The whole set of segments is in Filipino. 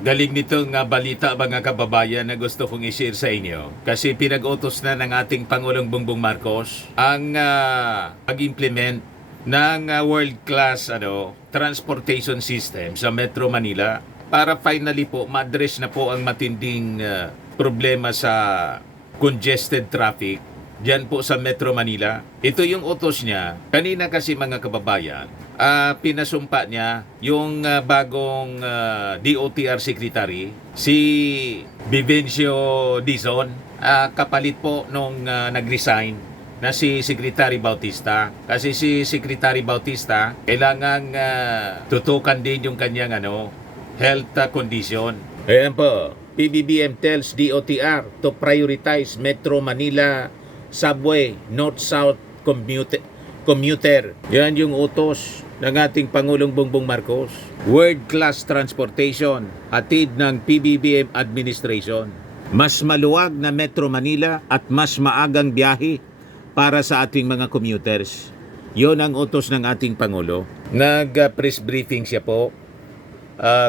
Galing nitong balita mga kababayan na gusto kong i-share sa inyo. Kasi pinag-utos na ng ating Pangulong Bongbong Marcos ang pag-implement ng world-class transportation system sa Metro Manila para finally po ma-address na po ang matinding problema sa congested traffic diyan po sa Metro Manila. Ito yung utos niya. Kanina kasi mga kababayan, pinasumpa niya yung bagong DOTR Secretary, si Vivencio Dizon, kapalit po nung nag-resign na si Secretary Bautista. Kasi si Secretary Bautista, kailangang tutukan din yung kanyang health condition. Ayan po, PBBM tells DOTR to prioritize Metro Manila subway, north-south commuter. Yan yung utos ng ating Pangulong Bongbong Marcos. World-class transportation, hatid ng PBBM administration. Mas maluwag na Metro Manila at mas maagang biyahe para sa ating mga commuters. Yon ang utos ng ating Pangulo. Nag-press briefing siya po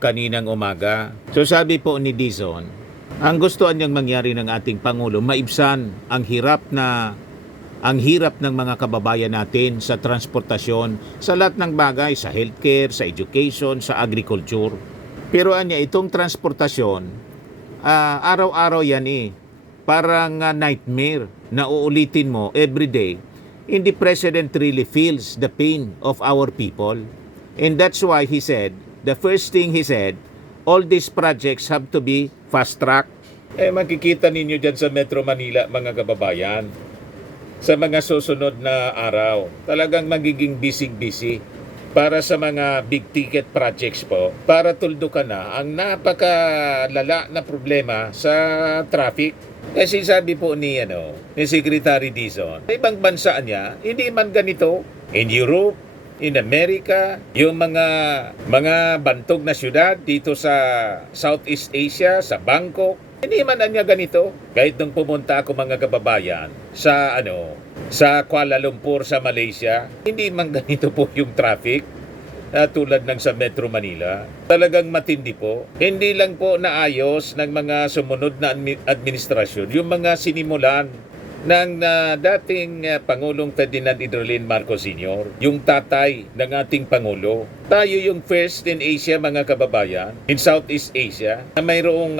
kaninang umaga. So sabi po ni Dizon, ang gustuan niyang mangyari ng ating Pangulo, maibsan ang hirap ng mga kababayan natin sa transportasyon, sa lahat ng bagay, sa healthcare, sa education, sa agriculture. Pero itong transportasyon, araw-araw yan parang nightmare na uulitin mo everyday. And the President really feels the pain of our people. And that's why he said, the first thing he said, all these projects have to be fast-track. Makikita ninyo dyan sa Metro Manila, mga kababayan, sa mga susunod na araw, talagang magiging busy-busy para sa mga big-ticket projects po, para tuldukan na ang napakalala na problema sa traffic. Kasi sabi po ni Secretary Dizon, sa ibang bansa niya, hindi man ganito. In Europe, in America, yung mga bantog na syudad dito sa Southeast Asia, sa Bangkok, hindi man niya ganito. Kahit nung pumunta ako mga kababayan sa Kuala Lumpur sa Malaysia, hindi man ganito po yung traffic tulad ng sa Metro Manila. Talagang matindi po. Hindi lang po naayos ng mga sumunod na administrasyon, yung mga sinimulan ng dating Pangulong Ferdinand Idrolin Marcos Sr., yung tatay ng ating Pangulo. Tayo yung first in Asia, mga kababayan, in Southeast Asia, na mayroong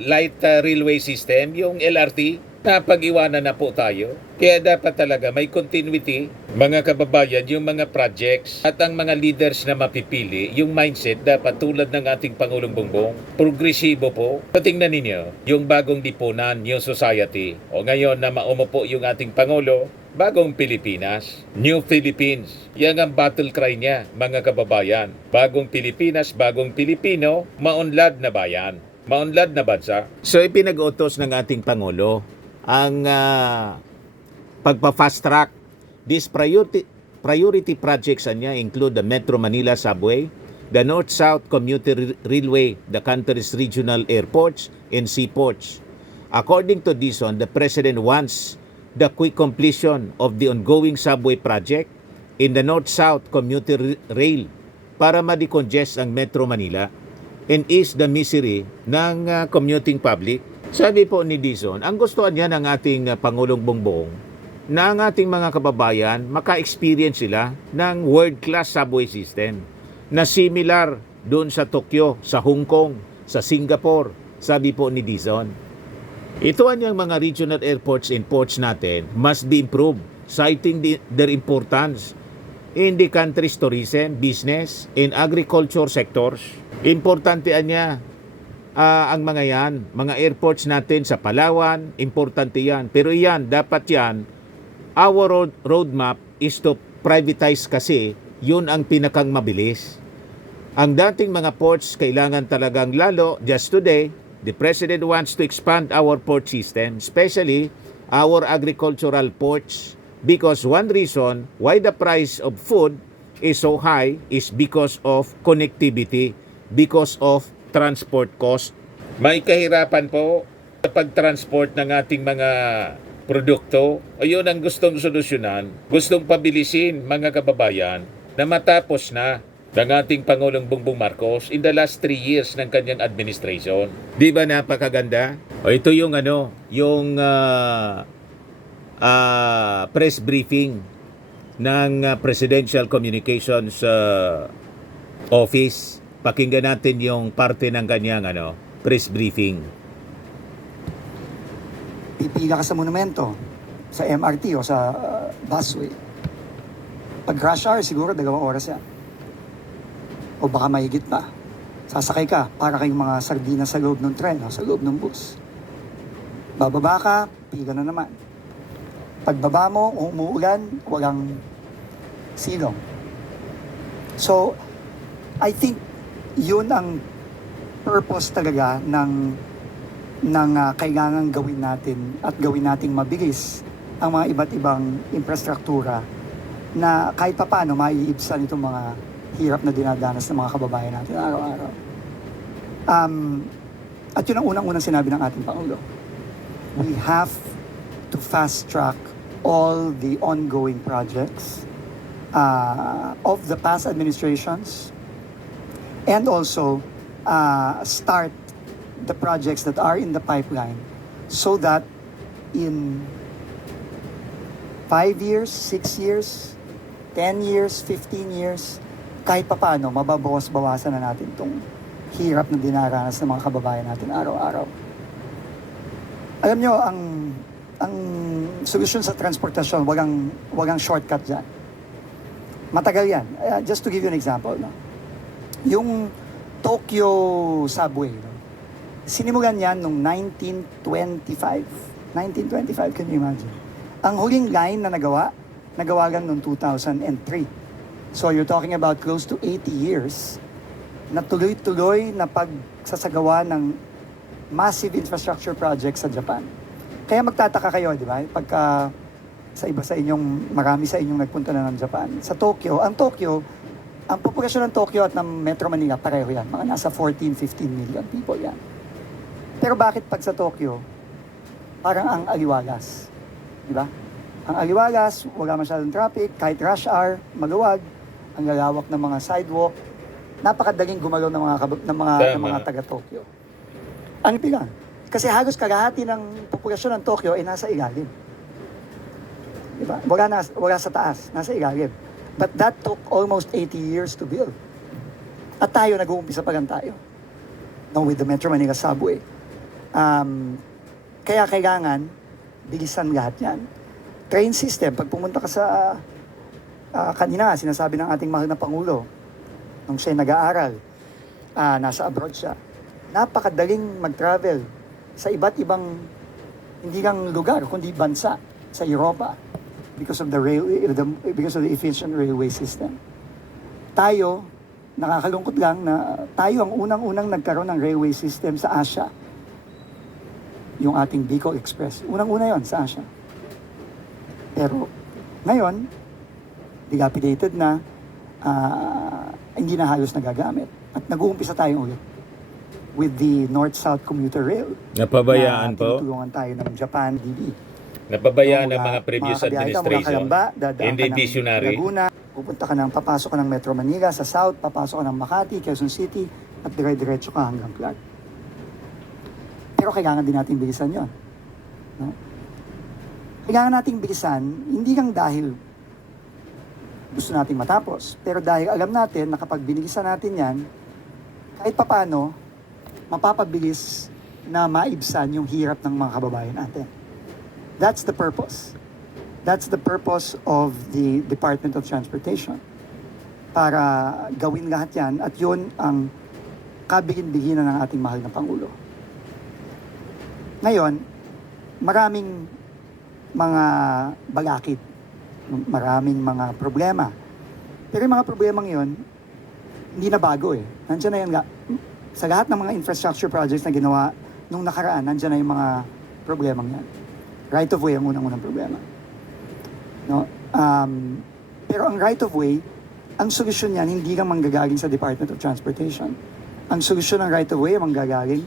light railway system, yung LRT, na pag-iwanan na po tayo. Kaya dapat talaga may continuity, mga kababayan, yung mga projects at ang mga leaders na mapipili, yung mindset dapat tulad ng ating Pangulong Bongbong, progresibo po. Tingnan ninyo, yung bagong lipunan, yung society. O ngayon na maumupo yung ating Pangulo, bagong Pilipinas, New Philippines. Yan ang battle cry niya, mga kababayan. Bagong Pilipinas, bagong Pilipino, maunlad na bayan, maunlad na bansa. So ipinag-utos ng ating Pangulo ang pagpa-fast track. These priority projects niya include the Metro Manila subway, the North-South commuter railway, the country's regional airports and seaports. According to Dizon, the President wants the quick completion of the ongoing subway project in the North-South commuter rail para ma-decongest ang Metro Manila and ease the misery ng commuting public. Sabi po ni Dizon, ang gustuhan niya ng ating Pangulong Bongbong na ang ating mga kababayan maka-experience sila ng world-class subway system na similar doon sa Tokyo, sa Hong Kong, sa Singapore, sabi po ni Dizon. Ito ang mga regional airports and ports natin must be improved, citing their importance in the country's tourism, business, and agriculture sectors. Importante niya ang mga airports natin sa Palawan, importante yan. Pero dapat yan, our roadmap is to privatize kasi yun ang pinakang mabilis. Ang dating mga ports kailangan talagang lalo. Just today, the President wants to expand our port system, especially our agricultural ports, because one reason why the price of food is so high is because of connectivity, because of transport cost. May kahirapan po sa pag-transport ng ating mga produkto. Ayun ang gustong solusyonan, gustong pabilisin, mga kababayan, na matapos na ng ating Pangulong Bongbong Marcos in the last 3 years ng kanyang administration. Di ba napakaganda? O ito yung press briefing ng Presidential Communications Office. Pakinggan natin yung parte ng kanyang press briefing. Pipila ka sa monumento, sa MRT o sa busway. Pag rush hour, siguro 2 oras yan. O baka mahigit pa. Sasakay ka, para kayong mga sardina sa loob ng tren o sa loob ng bus. Bababa ka, pila na naman. Pagbaba mo, umuulan, walang silong. So, I think yun ang purpose talaga ng kailangan gawin natin at gawin nating mabilis ang mga iba't ibang infrastruktura na kahit papaano maiibsan itong mga hirap na dinadanas ng mga kababayan natin araw-araw. At yun ang unang-unang sinabi ng ating Pangulo. We have to fast-track all the ongoing projects of the past administrations and also start the projects that are in the pipeline so that in 5 years, 6 years, 10 years, 15 years, kahit papaano, mababawas-bawasan na natin itong hirap na dinaranas ng mga kababayan natin araw-araw. Alam nyo, ang solusyon sa transportasyon, wagang shortcut dyan. Matagal yan. Just to give you an example, no? Yung Tokyo subway, no? Sinimulan yan noong 1925. 1925, can you imagine? Ang huling line na nagawa lang noong 2003. So you're talking about close to 80 years na tuloy-tuloy na pagsasagawa ng massive infrastructure projects sa Japan. Kaya magtataka kayo, di ba? Pagka marami sa inyong nagpunta na ng Japan. Sa Tokyo, ang populasyon ng Tokyo at ng Metro Manila, pareho yan. Mga nasa 14-15 million people yan. Pero bakit pag sa Tokyo, parang ang aliwalas? Di ba? Ang aliwalas, wala masyadong traffic, kahit rush hour, maluwag, ang lalawak ng mga sidewalk, napakadaling gumalaw ng mga taga-Tokyo. Ano pila? Kasi halos kalahati ng populasyon ng Tokyo ay nasa ilalim. Diba? Wala sa taas, nasa ilalim. But that took almost 80 years to build. At tayo, nag-uumpisa pa lang tayo. No, with the Metro Manila subway. Kaya kailangan, bilisan lahat yan. Train system, pag pumunta ka sa kanina, sinasabi ng ating mahal na Pangulo, nung siya nag-aaral, nasa abroad siya, napakadaling mag-travel sa iba't ibang, hindi lang lugar, kundi bansa, sa Europa, because of the efficient railway system. Tayo, nakakalungkot lang na tayo ang unang-unang nagkaroon ng railway system sa Asia. Yung ating Bicol Express. Unang-una yon sa Asia. Pero ngayon, dilapidated na, hindi na halos nagagamit. At nag-uumpisa tayo ulit with the North-South Commuter Rail. Napabayaan po. Tinutulungan tayo ng Japan, DB. Napabayaan ng mga previous administration. Hindi visionary. Laguna, papasok ka ng Metro Manila sa South, papasok ka ng Makati, Quezon City, at dire-diretso ka hanggang Clark. Pero kailangan din natin bilisan yon. No? Kailangan nating bilisan, hindi lang dahil gusto nating matapos, pero dahil alam natin na kapag binilisan natin yan, kahit papano, mapapabilis na maibsan yung hirap ng mga kababayan natin. That's the purpose. That's the purpose of the Department of Transportation. Para gawin lahat yan, at yun ang kabigin-biginan ng ating mahal na Pangulo. Ngayon, maraming mga balakid, maraming mga problema. Pero yung mga problemang yun, hindi na bago eh. Nandiyan na yan. Sa lahat ng mga infrastructure projects na ginawa nung nakaraan, nandiyan na yung mga problemang yan. Right of way ang unang-unang problema. No? Pero ang right of way, ang solusyon niyan hindi lang manggagaling sa Department of Transportation. Ang solusyon ng right of way manggagaling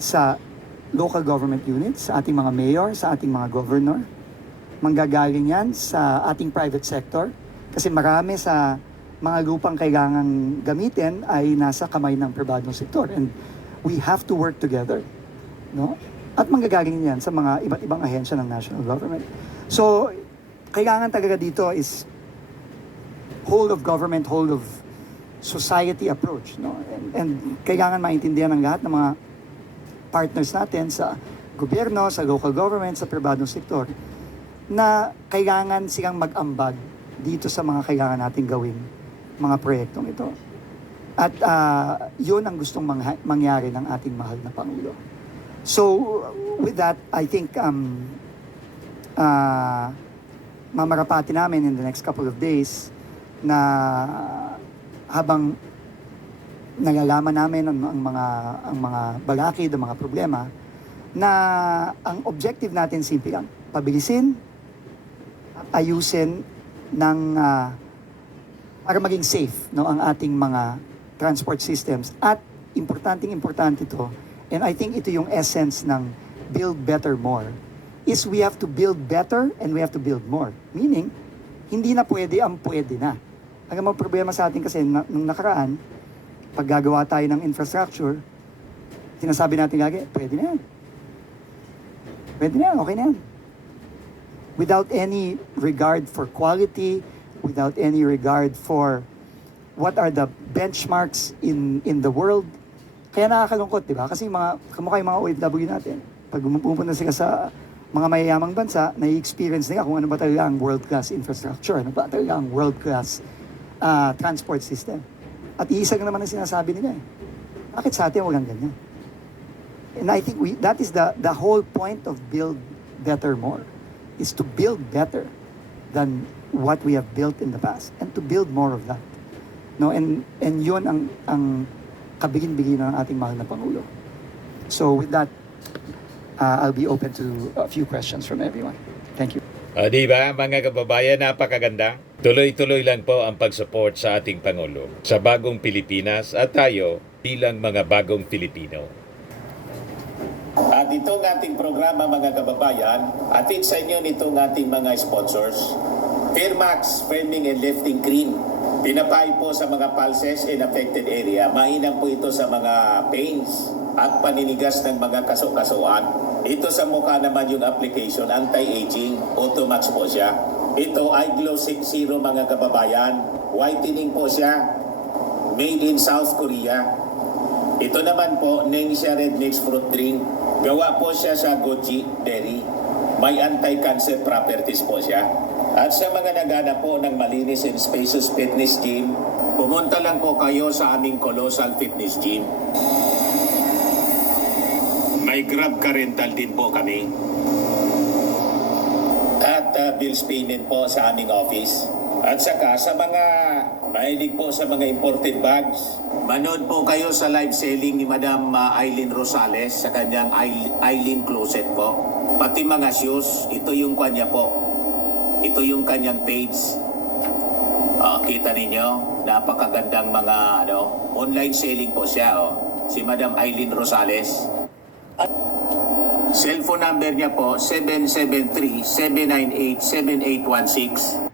sa local government units, sa ating mga mayor, sa ating mga governor. Manggagaling yan sa ating private sector. Kasi marami sa mga lupang kailangang gamitin ay nasa kamay ng pribadong sektor. And we have to work together. No? At manggagaling yan sa mga iba't ibang ahensya ng national government. So, kailangan talaga dito is whole of government, whole of society approach. No? And kailangan maintindihan ng lahat ng mga partners natin sa gobyerno, sa local government, sa pribadong sektor, na kailangan silang mag-ambag dito sa mga kailangan natin gawin, mga proyektong ito. At yun ang gustong mangyari ng ating mahal na Pangulo. So, with that, I think mamarapati namin in the next couple of days na habang nalalaman namin ang mga balakid, ang mga problema, na ang objective natin simple lang, pabilisin at ayusin ng para maging safe, no, ang ating mga transport systems. At importante ito, and I think ito yung essence ng build better more, is we have to build better and we have to build more. Meaning, hindi na pwede ang pwede na. Ang mga problema sa atin kasi nung nakaraan, pag gagawa tayo ng infrastructure, sinasabi natin lagi, pwede na yan. Pwede na yan, okay na yan. Without any regard for quality, without any regard for what are the benchmarks in the world. Kaya nakakalungkot, di ba? Kasi kamukha yung mga OFW natin. Pag pupunta sila sa mga mayayamang bansa, nai-experience nila kung ano ba talaga ang world-class infrastructure, ano ba talaga ang world-class transport system. At iisa lang naman ang sinasabi nila eh. Bakit sa atin walang ganyan? And I think that is the whole point of Build Better More, is to build better than what we have built in the past and to build more of that. No, and yun ang kabigin-bigin ng ating mahal na Pangulo. So with that, I'll be open to a few questions from everyone. Thank you. Di ba, mga kababayan, napakaganda. Tuloy-tuloy lang po ang pag-support sa ating Pangulo sa bagong Pilipinas at tayo bilang mga bagong Pilipino. At itong ating programa, mga kababayan, atid sa inyo nitong ating mga sponsors. Fairmax, Firming and Lifting Cream. Pinapay po sa mga pulses in affected area. Mainam po ito sa mga pains at paninigas ng mga kaso-kasuan. Ito sa mukha naman yung application, anti-aging, Automax po siya. Ito ay Glow Zero, mga kababayan. Whitening po siya. Made in South Korea. Ito naman po, Ningxia Red Mix Fruit Drink. Gawa po siya sa goji berry. May anti-cancer properties po siya. At sa mga nagana po ng malinis and spacious fitness gym, pumunta lang po kayo sa aming Colossal Fitness Gym. May Grab ka rental din po kami. At bills payment po sa aming office. At saka sa mga mahilig po sa mga imported bags, manood po kayo sa live selling ni Madam Eileen Rosales sa kanyang Eileen Closet po. Pati mga shoes, ito yung kanya po. Ito yung kanyang page. Kita ninyo, napakagandang mga online selling po siya. Si Madam Eileen Rosales. At cellphone number niya po, 773-798-7816.